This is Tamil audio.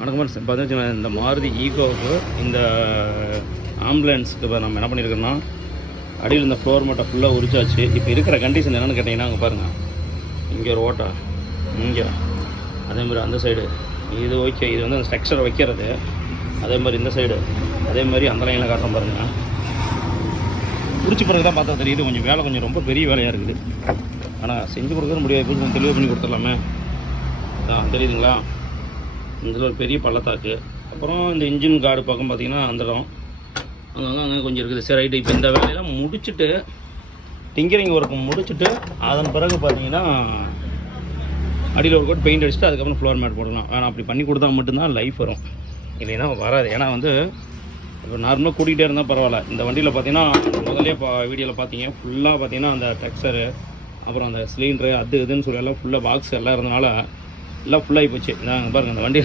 வணக்கம் சார். பார்த்தீங்கன்னா இந்த மாருதி ஈகோவுக்கு இந்த ஆம்புலன்ஸுக்கு இப்போ நம்ம என்ன பண்ணியிருக்கோம்னா அடியில் இந்த ஃப்ளோர் மட்டும் ஃபுல்லாக உரிச்சாச்சு. இப்போ இருக்கிற கண்டிஷன் என்னென்னு கேட்டிங்கன்னா அங்கே பாருங்கள், இங்கே ஒரு ஓட்டை, இங்கே அதேமாதிரி அந்த சைடு இது ஓகே. இது வந்து அந்த ஸ்ட்ரக்சரை வைக்கிறது. அதே மாதிரி இந்த சைடு அதே மாதிரி அந்த லைனில் காட்டுறோம் பாருங்கள். உரிச்சு பிறகு தான் பார்த்தா தெரியுது கொஞ்சம் வேலை கொஞ்சம் ரொம்ப பெரிய வேலையாக இருக்குது. ஆனால் செஞ்சு கொடுக்க முடியாது, கொஞ்சம் தெளிவாக பண்ணி கொடுத்துடலாமே. அதான் தெரியுதுங்களா, இதில் ஒரு பெரிய பள்ளத்தாக்கு. அப்புறம் இந்த இன்ஜின் கார்டு பக்கம் பார்த்திங்கன்னா அந்த இடம் அங்கே கொஞ்சம் இருக்குது. சரி ரைட்டு, இப்போ இந்த வேலையெல்லாம் முடிச்சுட்டு டிங்கரிங் ஒர்க்கு முடிச்சுட்டு அதன் பிறகு பார்த்தீங்கன்னா அடியில் ஒரு கோட் பெயிண்ட் அடிச்சுட்டு அதுக்கப்புறம் ஃப்ளோர் மேட் போடலாம். ஆனால் அப்படி பண்ணி கொடுத்தா மட்டும்தான் லைஃப் வரும், இல்லைன்னா வராது. ஏன்னா வந்து இப்போ நார்மலாக கூட்டிகிட்டே இருந்தால் பரவாயில்ல. இந்த வண்டியில் பார்த்தீங்கன்னா முதல்ல வீடியோவில் பார்த்தீங்க ஃபுல்லாக பார்த்தீங்கன்னா அந்த டெக்ஸரு அப்புறம் அந்த சிலிண்டரு அது இதுன்னு சொல்லி எல்லாம் ஃபுல்லாக பாக்ஸ் எல்லாம் இருந்தனால எல்லாம் ஃபுல்லாகி போச்சு. இதான் பாருங்கள், அந்த வண்டி